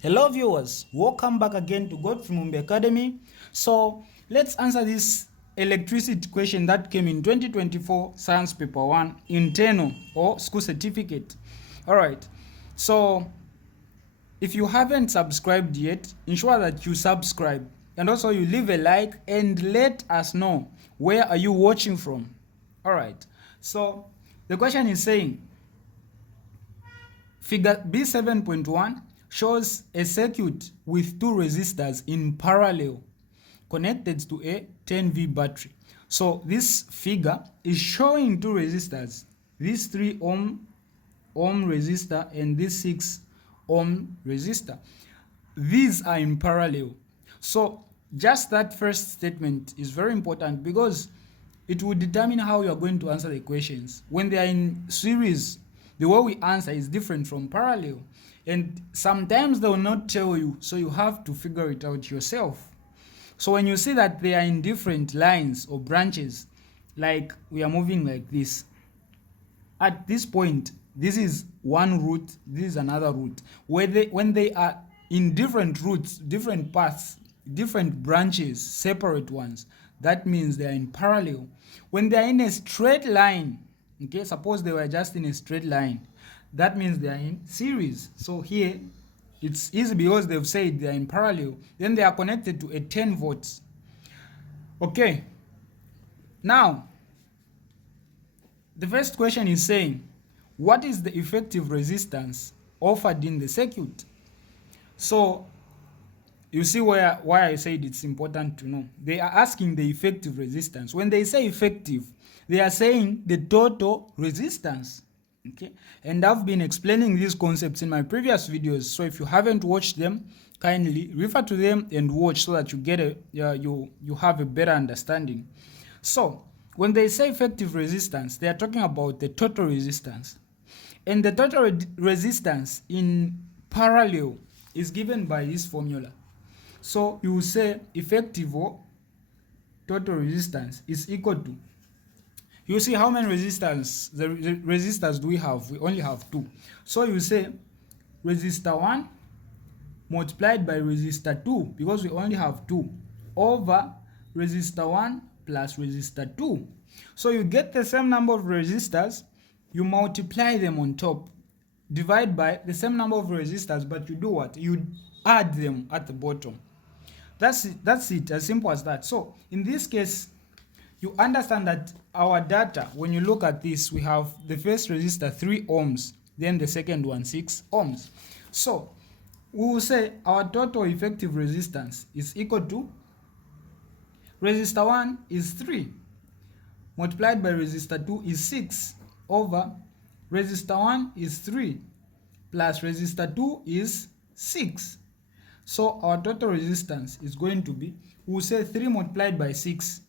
Hello viewers, welcome back again to Godfrey Mumbi Academy. So let's answer this electricity question that came in 2024 science paper 1 internal or school certificate. Alright, so if you haven't subscribed yet, ensure that you subscribe and also you leave a like and let us know where are you watching from. Alright, so the question is saying figure B7.1 shows a circuit with two resistors in parallel connected to a 10V battery. So this figure is showing two resistors, this 3 ohm resistor and this 6 ohm resistor. These are in parallel. So just that first statement is very important because it will determine how you are going to answer the questions. When they are in series, the way we answer is different from parallel. And sometimes they will not tell you, so you have to figure it out yourself. So when you see that they are in different lines or branches, like we are moving like this, at this point, this is one route, this is another route. When they are in different routes, different paths, different branches, separate ones, that means they are in parallel. When they are in a straight line, okay, suppose they were just in a straight line, that means they are in series. So here it's easy because they've said they are in parallel. Then they are connected to a 10 volts. Okay, now the first question is saying, what is the effective resistance offered in the circuit? So you see why I said it's important to know. They are asking the effective resistance. When they say effective, they are saying the total resistance. Okay, and I've been explaining these concepts in my previous videos. So if you haven't watched them, kindly refer to them and watch so that you get you have a better understanding. So when they say effective resistance, they are talking about the total resistance. And the total resistance in parallel is given by this formula. So you will say effective or total resistance is equal to, you see how many resistors, the resistors do we have? We only have two. So you say resistor 1 multiplied by resistor 2, because we only have 2, over resistor 1 plus resistor 2. So you get the same number of resistors, you multiply them on top, divide by the same number of resistors, but you do what? You add them at the bottom. That's it, as simple as that. So in this case, you understand that our data, when you look at this, we have the first resistor 3 ohms, then the second one 6 ohms. So we will say our total effective resistance is equal to resistor 1 is 3 multiplied by resistor 2 is 6 over resistor 1 is 3 plus resistor 2 is 6. So our total resistance is going to be, we will say 3 multiplied by 6,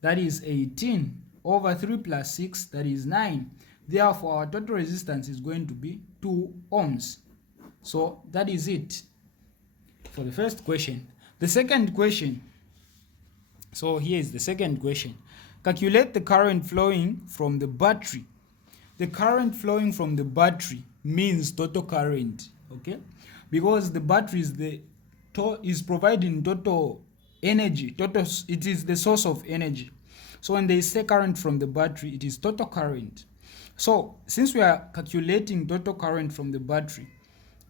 that is 18, over 3 plus 6, that is 9. Therefore our total resistance is going to be 2 ohms. So that is it for the first question. The second question, so here is the second question. Calculate the current flowing from the battery. The current flowing from the battery means total current, okay? Because the battery is providing total energy, it is the source of energy. So when they say current from the battery, it is total current. So since we are calculating total current from the battery,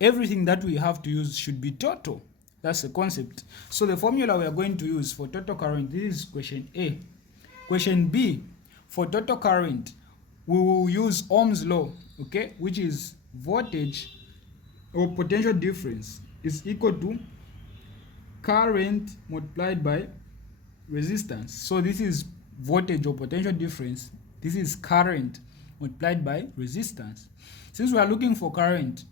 everything that we have to use should be total. That's the concept. So the formula we are going to use for total current, this is question A. Question B, for total current, we will use Ohm's law, okay, which is voltage or potential difference is equal to current multiplied by resistance. So this is voltage or potential difference, this is current multiplied by resistance. Since we are looking for current,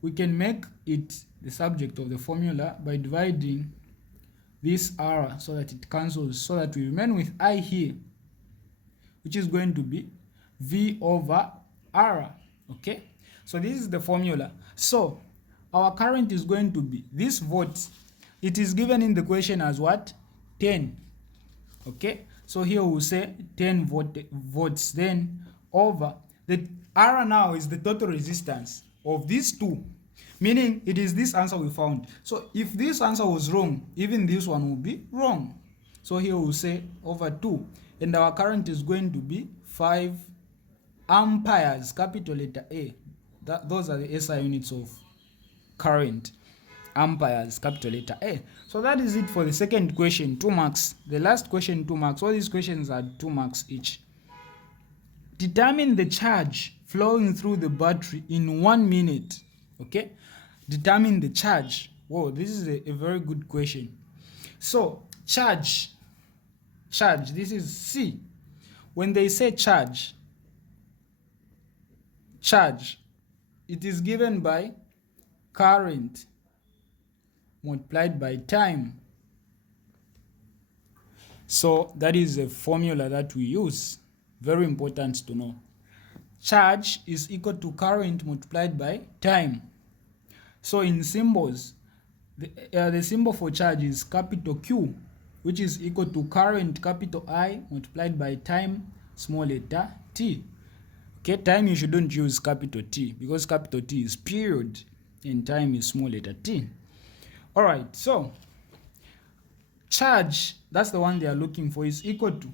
we can make it the subject of the formula by dividing this R so that it cancels, so that we remain with I here, which is going to be V over R. Okay, so this is the formula. So our current is going to be this volt. It is given in the question as what? 10. Okay, so here we'll say 10 volts, then over the R now is the total resistance of these two, meaning it is this answer we found. So if this answer was wrong, even this one will be wrong. So here we'll say over 2, and our current is going to be 5 amperes, capital letter A. Those are the SI units of current. Amperes, capital letter A. So that is it for the second question, 2 marks. The last question, 2 marks. All these questions are 2 marks each. Determine the charge flowing through the battery in 1 minute. Okay, determine the charge. Whoa, this is a very good question. So charge, this is C. When they say charge, it is given by current multiplied by time. So that is a formula that we use. Very important to know. Charge is equal to current multiplied by time. So in symbols, the symbol for charge is capital Q, which is equal to current capital I multiplied by time small letter t. Okay, time you shouldn't use capital T because capital T is period and time is small letter t. Alright, so charge, that's the one they are looking for, is equal to,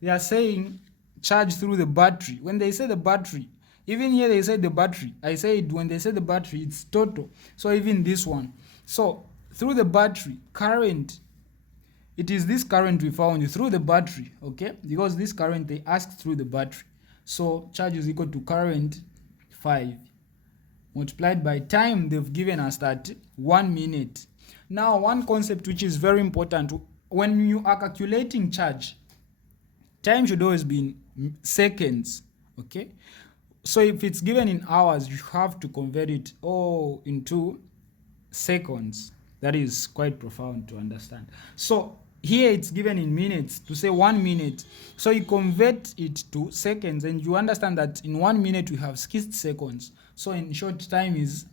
they are saying charge through the battery. When they say the battery, even here they say the battery, I said when they say the battery, it's total. So even this one, so through the battery, current, it is this current we found through the battery, okay, because this current they asked through the battery. So charge is equal to current 5 multiplied by time. They've given us that 1 minute. Now one concept which is very important, when you are calculating charge, time should always be in seconds, okay? So if it's given in hours, you have to convert it all into seconds. That is quite profound to understand. So here it's given in minutes, to say 1 minute. So you convert it to seconds and you understand that in 1 minute we have 60 seconds. So in short, time is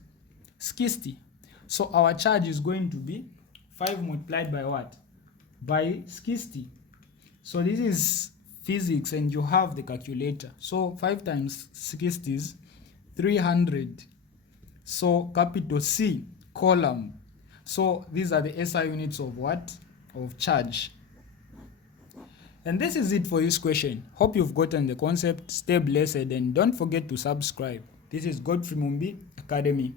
60. So our charge is going to be 5 multiplied by what? By 60. So this is physics and you have the calculator. So 5 times 60 is 300. So capital C, column. So these are the SI units of what? Of charge. And this is it for this question. Hope you've gotten the concept. Stay blessed and don't forget to subscribe. This is Godfrey Mumbi Academy.